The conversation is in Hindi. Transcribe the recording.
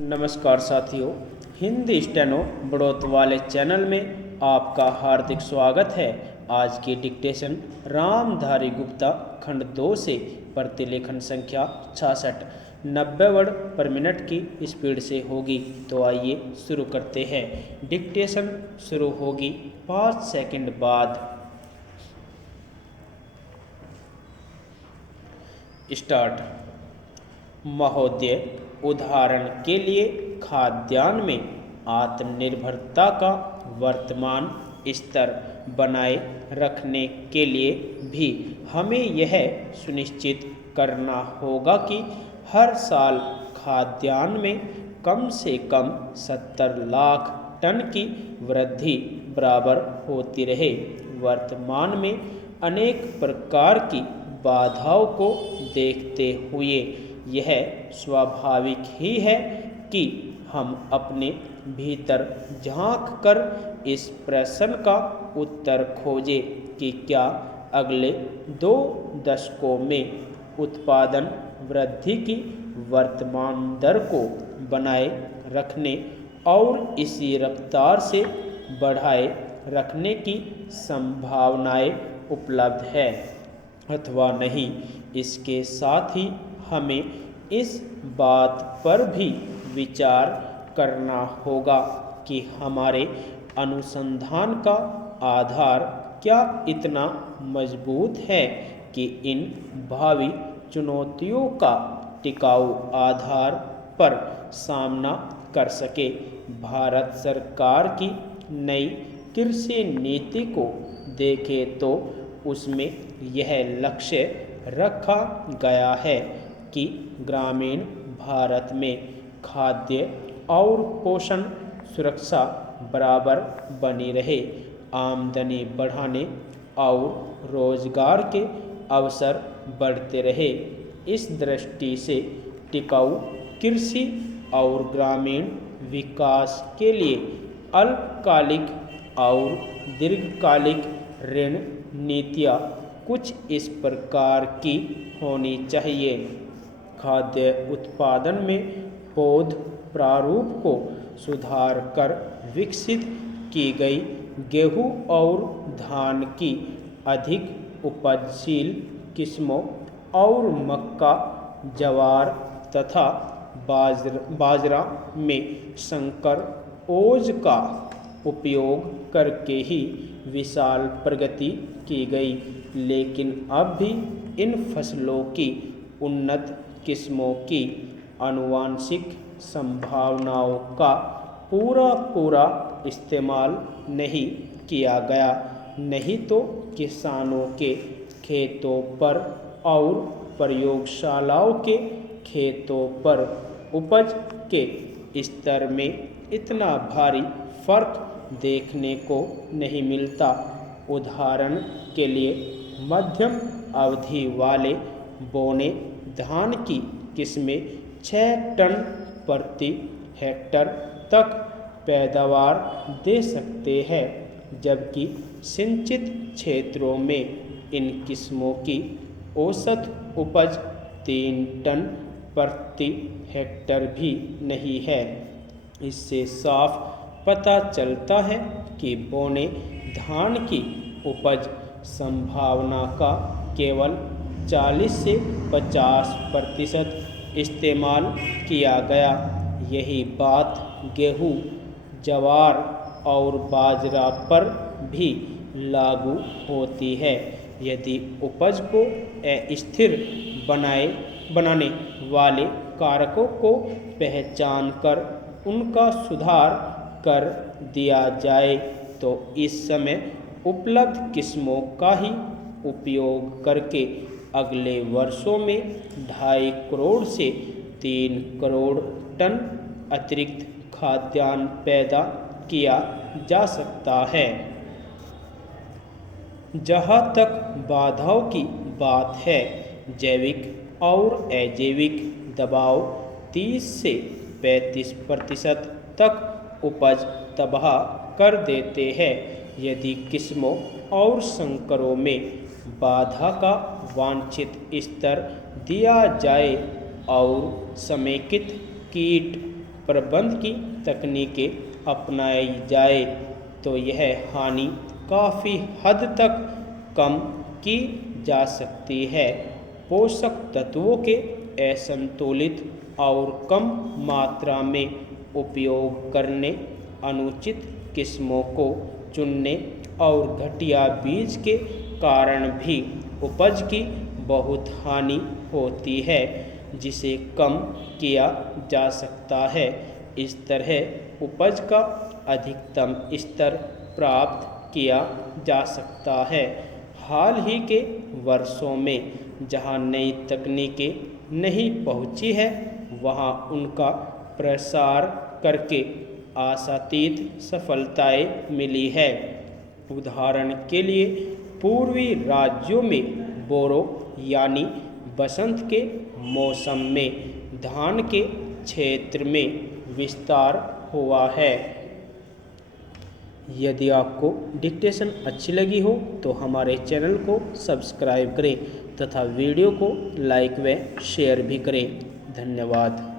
नमस्कार साथियों, हिंदी स्टेनो बढ़ोत वाले चैनल में आपका हार्दिक स्वागत है। आज की डिक्टेशन रामधारी गुप्ता खंड 2 से प्रतिलेखन संख्या 66 90 वर्ड पर मिनट की स्पीड से होगी। तो आइए शुरू करते हैं। डिक्टेशन शुरू होगी 5 सेकंड बाद। स्टार्ट। महोदय, उदाहरण के लिए खाद्यान्न में आत्मनिर्भरता का वर्तमान स्तर बनाए रखने के लिए भी हमें यह सुनिश्चित करना होगा कि हर साल खाद्यान्न में कम से कम 70 लाख टन की वृद्धि बराबर होती रहे। वर्तमान में अनेक प्रकार की बाधाओं को देखते हुए यह स्वाभाविक ही है कि हम अपने भीतर झांक कर इस प्रश्न का उत्तर खोजें कि क्या अगले 2 दशकों में उत्पादन वृद्धि की वर्तमान दर को बनाए रखने और इसी रफ्तार से बढ़ाए रखने की संभावनाएं उपलब्ध है अथवा नहीं। इसके साथ ही हमें इस बात पर भी विचार करना होगा कि हमारे अनुसंधान का आधार क्या इतना मजबूत है कि इन भावी चुनौतियों का टिकाऊ आधार पर सामना कर सके। भारत सरकार की नई कृषि नीति को देखें तो उसमें यह लक्ष्य रखा गया है कि ग्रामीण भारत में खाद्य और पोषण सुरक्षा बराबर बनी रहे, आमदनी बढ़ाने और रोजगार के अवसर बढ़ते रहे। इस दृष्टि से टिकाऊ कृषि और ग्रामीण विकास के लिए अल्पकालिक और दीर्घकालिक ऋण नीतियाँ कुछ इस प्रकार की होनी चाहिए। खाद्य उत्पादन में पौध प्रारूप को सुधार कर विकसित की गई गेहूं और धान की अधिक उपजशील किस्मों और मक्का, ज्वार तथा बाजरा में संकर ओज का उपयोग करके ही विशाल प्रगति की गई, लेकिन अब भी इन फसलों की उन्नत किस्मों की आनुवंशिक संभावनाओं का पूरा इस्तेमाल नहीं किया गया। नहीं तो किसानों के खेतों पर और प्रयोगशालाओं के खेतों पर उपज के स्तर में इतना भारी फर्क देखने को नहीं मिलता। उदाहरण के लिए मध्यम अवधि वाले बोने धान की किस्में 6 टन प्रति हेक्टर तक पैदावार दे सकते हैं, जबकि सिंचित क्षेत्रों में इन किस्मों की औसत उपज 3 टन प्रति हेक्टर भी नहीं है। इससे साफ पता चलता है कि बोने धान की उपज संभावना का केवल 40 से 50% इस्तेमाल किया गया। यही बात गेहूं, ज्वार और बाजरा पर भी लागू होती है। यदि उपज को अस्थिर बनाने वाले कारकों को पहचान कर उनका सुधार कर दिया जाए तो इस समय उपलब्ध किस्मों का ही उपयोग करके अगले वर्षों में 2.5 करोड़ से 3 करोड़ टन अतिरिक्त खाद्यान्न पैदा किया जा सकता है। जहाँ तक बाधाओं की बात है, जैविक और अजैविक दबाव 30 से 35% तक उपज तबाह कर देते हैं। यदि किस्मों और संकरों में बाधा का वांछित स्तर दिया जाए और समेकित कीट प्रबंध की तकनीकें अपनाई जाए तो यह हानि काफ़ी हद तक कम की जा सकती है। पोषक तत्वों के असंतुलित और कम मात्रा में उपयोग करने, अनुचित किस्मों को चुनने और घटिया बीज के कारण भी उपज की बहुत हानि होती है, जिसे कम किया जा सकता है। इस तरह उपज का अधिकतम स्तर प्राप्त किया जा सकता है। हाल ही के वर्षों में जहां नई तकनीकें नहीं पहुंची है, वहां उनका प्रसार करके आशातीत सफलताएं मिली है। उदाहरण के लिए पूर्वी राज्यों में बोरो यानी बसंत के मौसम में धान के क्षेत्र में विस्तार हुआ है। यदि आपको डिक्टेशन अच्छी लगी हो तो हमारे चैनल को सब्सक्राइब करें तथा वीडियो को लाइक व शेयर भी करें। धन्यवाद।